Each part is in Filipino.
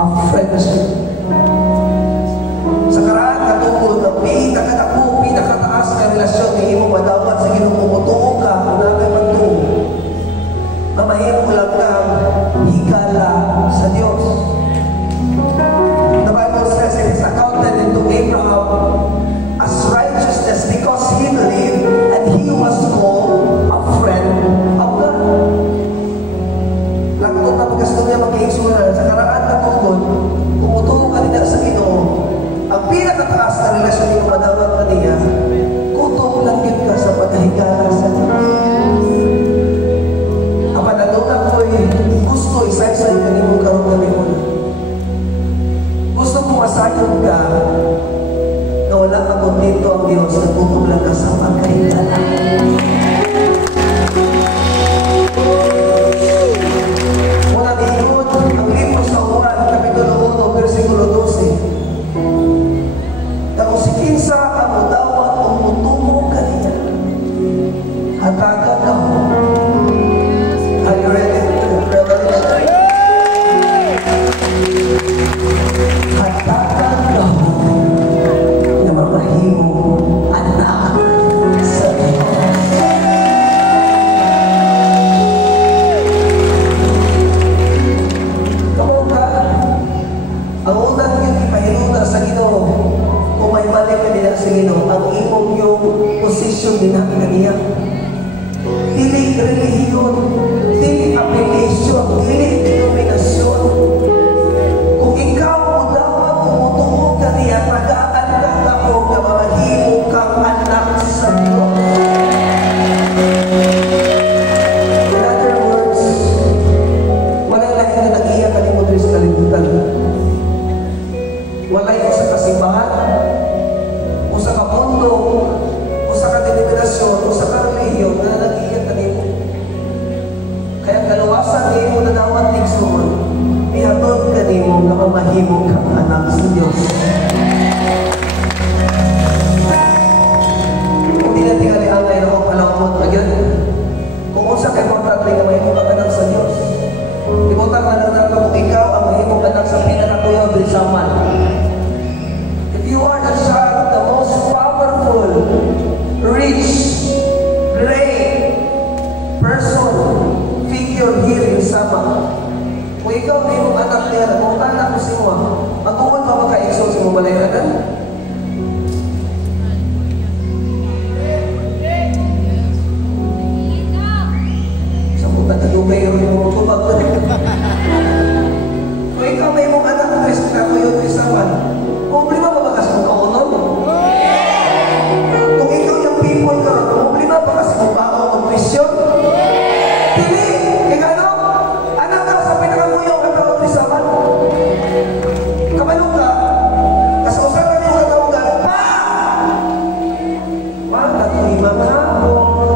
of friendship. Sa karaan katungkol ng pinakadako, pinakataas na relasyon ni imo madawat sa ginumutuo ka, kung na kay magtuo, na mahirap lang kang higala sa Diyos. The Bible says it is accounted into Abraham as righteousness because he believed and he was called a friend of God. Lakot na pagkasto niya mag-iisunan sa karaan katungkol, tumutuo ka nila sa Ginoo, ang pinakataas na relasyon ni madawat ka niya, kutong lang yun ka sa paghigala sa Diyos. Ang panalunan ko'y gusto isay-say ka ni mong karong kami muna. Gusto kong masayon ka na wala ka kontento ang Diyos na kutong lang ka sa paghigala. Muna niyon, ang libro sa Uran, Kapitulo 1, versikulo 12. Kung si kinsa ka mo dawat o mutumo ka niya, hatagan ka mo. Are you ready? Revelation. Hatagan ka mo na mapahimo anak sa Diyos. Kamu ka, ang unang yung ipahinuta sa Ginoo, kung may balik ka nila sa Ginoo, ang imong yung posisyon din na niya. Dili relihiyon, dili application, dili denominasyon. Kung ikaw o dapat tumutuog ka niya, tagaan ka ako na mamahimo kang anak sa Diyos. In other words, walang lahat na nag-iyak ka ni mo sa kalibutan. Walay ko sa kasimbahan, o sa kapundo, o sa kadenominasyon, o sa karelihiyon na nag-iyak ka nimo. Kaya kalawasan nimo na dapat tigsoon, ihatod ka nimo na mamahimo kang anak sa Diyos. Hindi na tingali ang ngayon ako palangkot na gano'n. Kung unsa kay importante nga mahimo kang anak sa Diyos. Ibutang na lang natin kung ikaw ang mahimong anak sa pinakakuyaw din sa man. You are the child, the most powerful, rich, great person, figure here in Sama. Kung ikaw ay mong anak niya, kung anak mo si mo, mag-uwan pa maka-exo sa mong balayanan? Sa puta na dugay yung mga tubag na rin. Kung ikaw may mong anak, Chris, na kuyo Chris Sama, problema ba kasi mong kaunon? Kung ikaw yung people ka, problema ba kasi mong baon o Christian? Dili! Kaya ano? Anak ka sa pinakakuyaw ka na o Chrisaman? Kabalo ka? Kasi usan ka yung katawagan, pa! Wala ko'y mga hapon.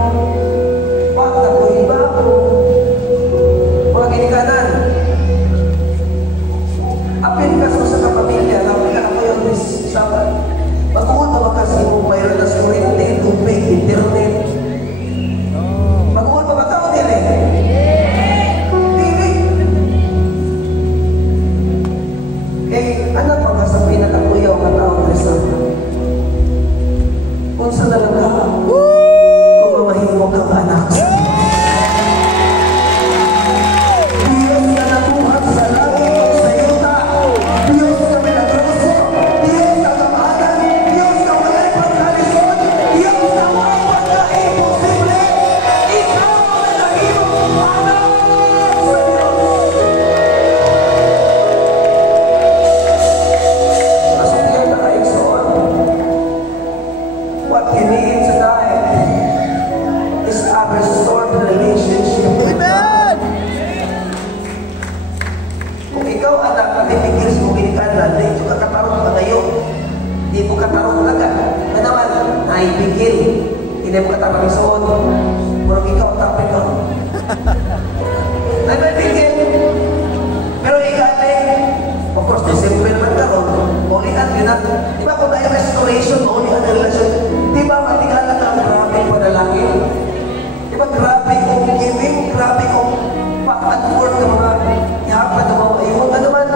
Wala ko'y bago. Mga ginikanan. Apil ka sa kapamilya, lapit ka ako yung sabat. Mag-uod na makasi mong mayroon na kurente, tubig, internet. Mag-uod pa ba tao nila eh? Dili. Eh, anak pa nga sa pinakakuyaw ka tao na sa kung saan na lang ka, kung mamahimo kang anak sa Diyos na nabuhat sa langit sa yuta. Diyos na milagroso. Diyos na kamahalan. Diyos na walay pagkalisod. Diyos na walay pagka-imposible. Ikaw na nahimong anak sa Diyos. Masukyan na kaigsoon. What you need tonight is a restored relationship with God. Kung ikaw anak na pipigil sa kumilikanan, na ito kakatarong ka ngayon, hindi mo katarong laga. Na naman, naipigil. Hindi mo katarong isuon. Pero ikaw tapin ka. Naipigil. Pero ikating, of course, December naman ka ron. Ulitan yun na. Di ba kung tayo restoration, ulitan ang relasyon, di ba matigala ka ang grabe panalangin? Di ba grabe kong giving, grabe kong back and forth ng mga ihapad ng mga iyon. Ano man,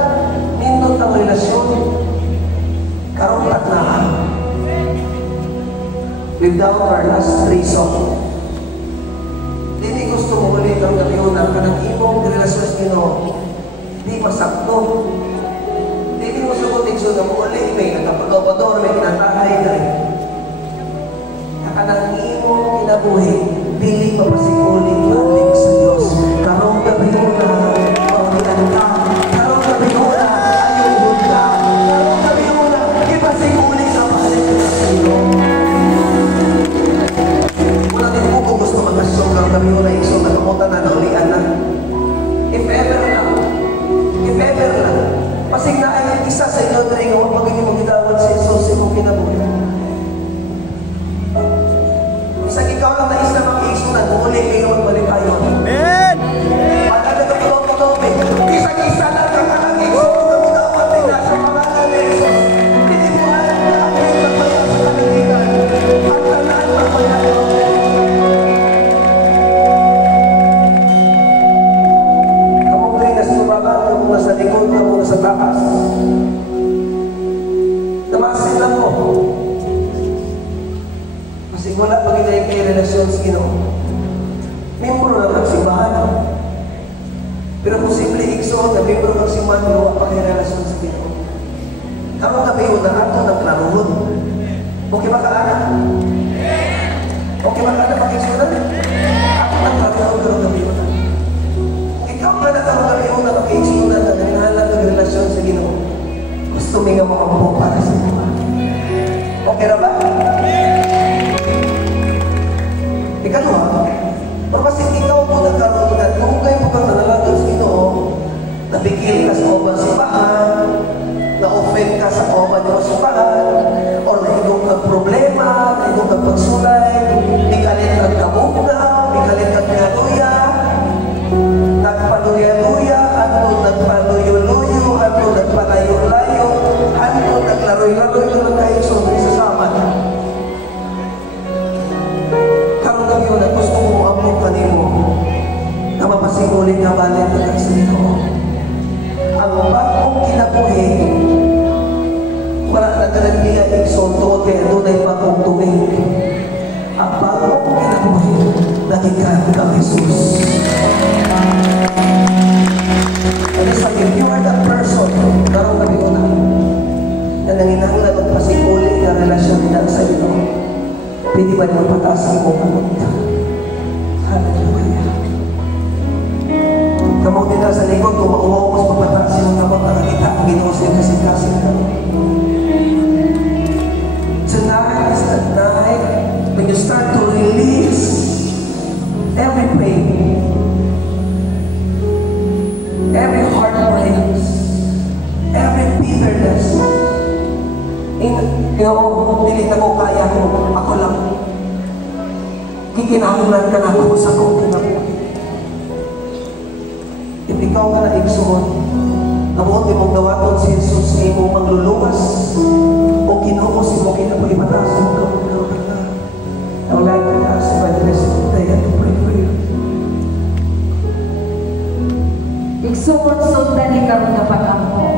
our last reason. Dili gusto mo ulit ang gamiunan ka ng imong relasyon sa Ginoo. Di masakto. Dili mo sugot igsoon na mo ulit. May nagkapagaw-pador, may kinatahay na rin. Ka ng imong kinabuhi, dili mapasikuling balik sa Diyos. Karong gamiunan, kaunian ka. Karong gamiunan, ayun ka. Karong gamiunan, ipasikuling sa balik sa Ginoo. Wala din mo kung gusto mag-asong ng gamiunan, isong nakamutan na naulian na. If ever lang, pasig na ay isa sa inyo na rin ang pagiging mong gidawat sa Isos sa imong kinabuhi. Isang ikaw lang na isa mag-iisunan, muli kayo magbalipayon. Amen! Pagkada ka pulo-pulobe, isang-isa lang ka mag-iisunan na mudawat nila sa pangalan ni Jesus. Hindi mo alam na ako yung magbayaw sa kaligitan. Ang tanan magbayaw. Kamong rin na suraban, kamong nasa likod, kamong nasa taas. Namasin lang mo. Kasi wala pag-inay kayo relasyon sa Ginoo. Membro lang ang simbahan. Pero posible ikso na membro ng simbahan mo ang pag-relasyon sa Ginoo. Kamang kabiho na ato ng klaruhon. Okay ba ka-anak? Okay ba ka-anak mag-iksunan? Ato ng klaruhon pero kabiho na. Ikaw ka na kamang kabiho na mag-iksunan na nanghalang ng relasyon sa Ginoo. Gusto mo nga makampo para sa Ginoo. Okay na ba? Ikalawa, pagpasin ikaw po nagkaroon na kung kayo po kang nanalagan sa Ginoo, nabigil ka sa oban simbahan, na-offend ka sa oban ng simbahan, o naigong kang problema, naigong kang pagsulay, ikalit kang kabugna, ikalit kang pinaluya, nagpaluya-luya, ano nagpaluyo-luyo, ano nagpalayo-layo, ano naglaroy-laroy ka lang kayo sa isasaman. Yun at gusto mo ang kanimo na mapasigulit na balik na sa Ginoo. Ang bagong kinabuhi, wala na garantiya iksolto kaya doon ay bagong tumig. Ang bagong kinabuhi, nagikan kang Jesus. Ano sabi, if you are that person, karong gabi ko na nanginahanglan ng pasigulit na relasyon nila sa Ginoo, pwede ba naman pataas ang iyong kamot? Hallelujah. Kamot nila sa likod, kung mauhawos pagpataas yung kamot, nakakita ang Ginoo sa kasi ka. Tonight is the night when you start to release every pain, every heartbreaks, every bitterness. Dili na ko kaya ko, ako lang. Kikinahanglan ka na ako sa kong kinabuhi. If ikaw ka na igsuon, namuot mong gawaton si Jesus sa imong magluluwas, o Ginoo si mo kinapagimataas mo kamot na. I would like to ask by the rest of the day to pray for you. Igsuon sundan ni karon nga pag-amo.